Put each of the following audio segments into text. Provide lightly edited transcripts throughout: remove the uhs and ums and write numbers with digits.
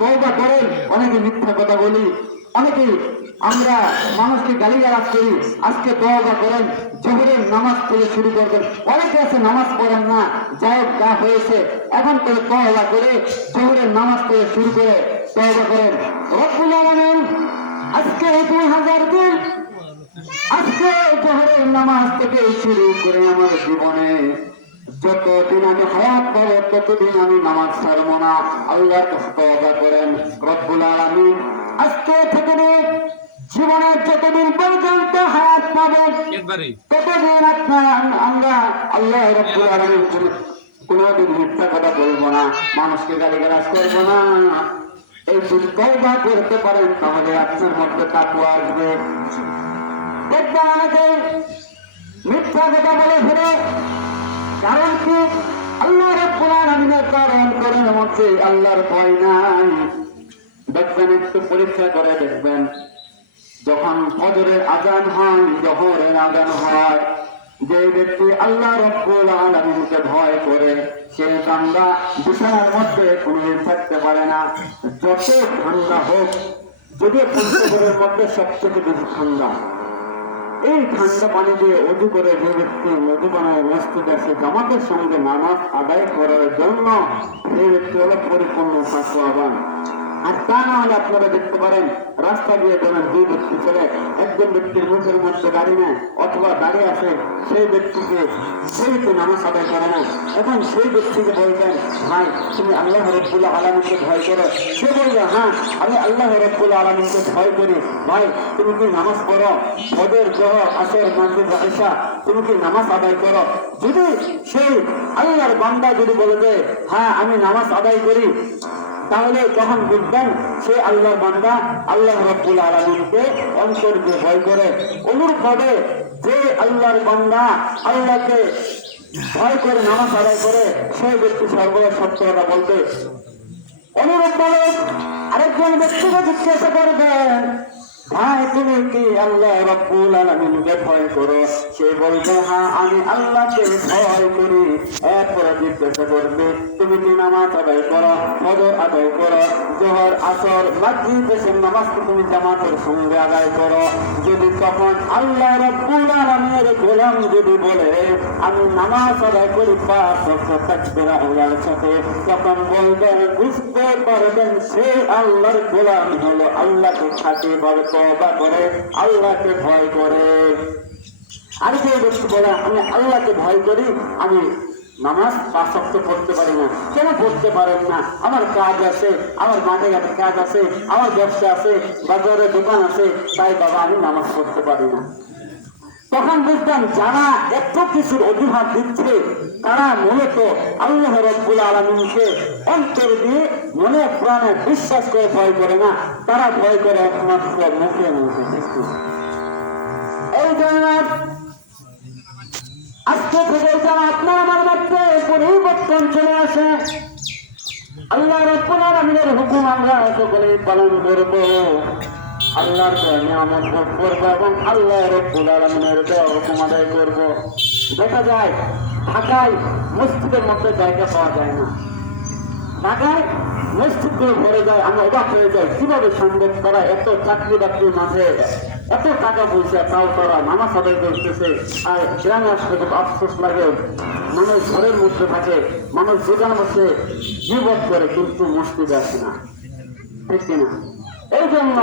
তওবা করেন। অনেকে মিথ্যা কথা বলি, অনেকে আমরা মানুষকে গালিগালাজ করি। আজকে তওবা করেন, জোহরের নামাজ থেকে শুরু করবেন। অনেকে আছে নামাজ পড়েন না, যাই হোক যা হয়েছে এখন থেকে তওবা করে জোহরের নামাজ থেকে শুরু করে তওবা করেন। রব্বুল আলামিন আজকে 2000 দিন, আজকে জোহরের নামাজ থেকে শুরু করে আমার জীবনে যতদিন আমি হায়াত পাবো ততদিন আমি নামাজ ছাড়বো না। আল্লাহর কাছে তওবা করেন। রব্বুল আলামিন আজকে থেকে জীবনের যতদিন পর্যন্ত হায়াত পাবো ততদিন আমরা আল্লাহ রব্বুল আলামিন কোনদিন মিথ্যা কথা বলবো না, মানুষকে গালিগালাজ করবো না। এই যদি তওবা করতে পারেন তাহলে আপনার মধ্যে তাকওয়া আসবে। দেখবেন অনেকে মিথ্যা কথা বলে ফেলে, কারণ কি? আল্লাহ রাব্বুল আলামিনের কারণ করেন মধ্যে আল্লাহর ভয় নাই। দেখবেন একটু পরীক্ষা করে দেখবেন, যখন ফজরের আজান হয়, জোহরের আজান হয়, যে ব্যক্তি আল্লাহ রাব্বুল আলামিনকে ভয় করে সে বান্দা বিছানার মধ্যে কোনদিন থাকতে পারে না। যত ঠান্ডা হোক, যদিও পঞ্চগড়ের মধ্যে সবচেয়ে বেশি ঠান্ডা, এই ঠান্ডা পানি দিয়ে অজু করে যে ব্যক্তি মধুবানায় মসজিদে আসে জামাতের সঙ্গে নামাজ আদায় করার জন্য, সেই ব্যক্তি হলো পরিপূর্ণ তাকওয়াবান। আর তা না হলে আপনারা দেখতে পারেন রাস্তা দিয়ে যখন দুই ব্যক্তি চলে, একজন ব্যক্তির মুখের মধ্যে দাঁড়িয়ে নেয় অথবা দাঁড়িয়ে আসে, সেই ব্যক্তিকে সেই তো নামাজ আদায় করে না। এখন সেই ব্যক্তিকে বলবেন, ভাই তুমি আল্লাহ রাব্বুল আলামিনকে ভয় করো? সে বলবে, হ্যাঁ আমি আল্লাহ রাব্বুল আলামিনকে ভয় করি। ভাই তুমি কি নামাজ পড়ো? ফজর, জোহর, আসর, মাগরিব, ইশা তুমি কি নামাজ আদায় করো? যদি সেই আল্লাহর বান্দা যদি বলে যে হ্যাঁ আমি নামাজ আদায় করি, তাহলে তখন বুঝবেন সে আল্লাহর বান্দা আল্লাহ রাব্বুল আলামিনকে অন্তর দিয়ে ভয় করে। অনুরূপভাবে যে আল্লাহর বান্দা আল্লাহকে ভয় করে নামাজ আদায় করে, সেই ব্যক্তি সর্বদা সত্য কথা বলবে। অনুরূপভাবে আরেকজন ব্যক্তিকে জিজ্ঞাসা করবেন, ভাই তুমি কি আল্লাহ রাব্বুল আলামিনকে ভয় করো? সে বলবে, হ্যাঁ আমি আল্লাহকে ভয় করি। এরপরে জিজ্ঞাসা করবে, তুমি কি নামাজ আদায় করো? ফজর আদায় করো, জোহর, আসর, মাগরিব, এশার নামাজ তুমি জামাতের সঙ্গে আদায় করো? যদি তখন আল্লাহ রাব্বুল আলামিনের গোলাম যদি বলে আমি নামাজ আদায় করি 5 ওয়াক্ত তাকবীর আল্লাহর সাথে, তখন বলবেন, বুঝতে পারবেন সে আল্লাহর গোলাম হলো, আল্লাহকে খাঁটি ভাবে তওবা করে, আল্লাহকে ভয় করে। আর যে ব্যক্তি বলে আমি আল্লাহকে ভয় করি, আমি নামাজ 5 ওয়াক্ত পড়তে পারি না। কেন পড়তে পারেন না? আমার কাজ আছে, আমার মাঠে ঘাটে কাজ আছে, আমার ব্যবসা আছে, বাজারে দোকান আছে, তাই বাবা আমি নামাজ পড়তে পারি না। তখন বুঝতাম যারা এত কিছুর অজুহাত দিচ্ছে তারা মূলত আল্লাহ রাব্বুল আলামিনকে অন্তর দিয়ে মনে প্রাণে বিশ্বাস করে ভয় করে না, তারা ভয় করে একমাত্র মুখে মুখে। এই জন্য আজকে থেকে যারা আপনার আমার মধ্যে পরিবর্তন চলে আসে, আল্লাহ রাব্বুল আলামিনের হুকুম আমরা সকলেই পালন করব, আল্লাহর নিয়ামত ভোগ করবো এবং আল্লাহ রাব্বুল আলামিনের দেওয়া হুকুম আদায় করব। দেখা যায় ঢাকায় মসজিদের মধ্যে জায়গা পাওয়া যায় না, ঢাকায় মসজিদগুলো ভরে যায়। আমরা অবাক হয়ে যাই কিভাবে সম্ভব, তারা এত চাকরি বাকরির মাঝে এত টাকা পয়সা, তাও তারা নামাজ আদায় করতেছে। আর গ্রামে আসলে খুব আফসোস লাগে, মানুষ ঘরের মধ্যে থাকে, মানুষ দোকানে বসে জীবত করে, কিন্তু মসজিদে আসে না, ঠিক কিনা? এই জন্য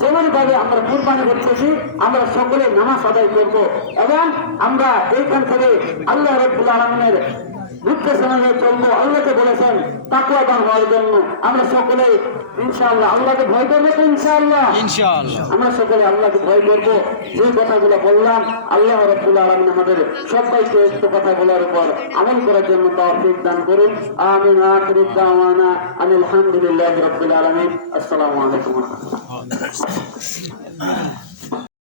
যেমন ভাবে আমরা কুরবানি করতেছি, আমরা সকলে নামাজ আদায় করব এবং আমরা এইখান থেকে আল্লাহ রাব্বুল আলামিনের নির্দেশনায় চলবো। আল্লাহকে বলেছেন তাকওয়াবান হওয়ার জন্য আমরা সকলে ইনশাআল্লাহ আল্লাহকে ভয় করবো। তো ইনশাআল্লাহ আমরা সকলে আল্লাহকে ভয় করবো। যে কথাগুলো বললাম, আল্লাহ রাব্বুল আলামিন আমাদের সবাইকে একটু কথা বলার উপর আমল করার জন্য তৌফিক দান করুন। আমিন। আখিরু দাওয়ানা আলহামদুলিল্লাহি রাব্বিল আলামিন। আসসালামু আলাইকুম ওয়া রাহমাতুল্লাহ।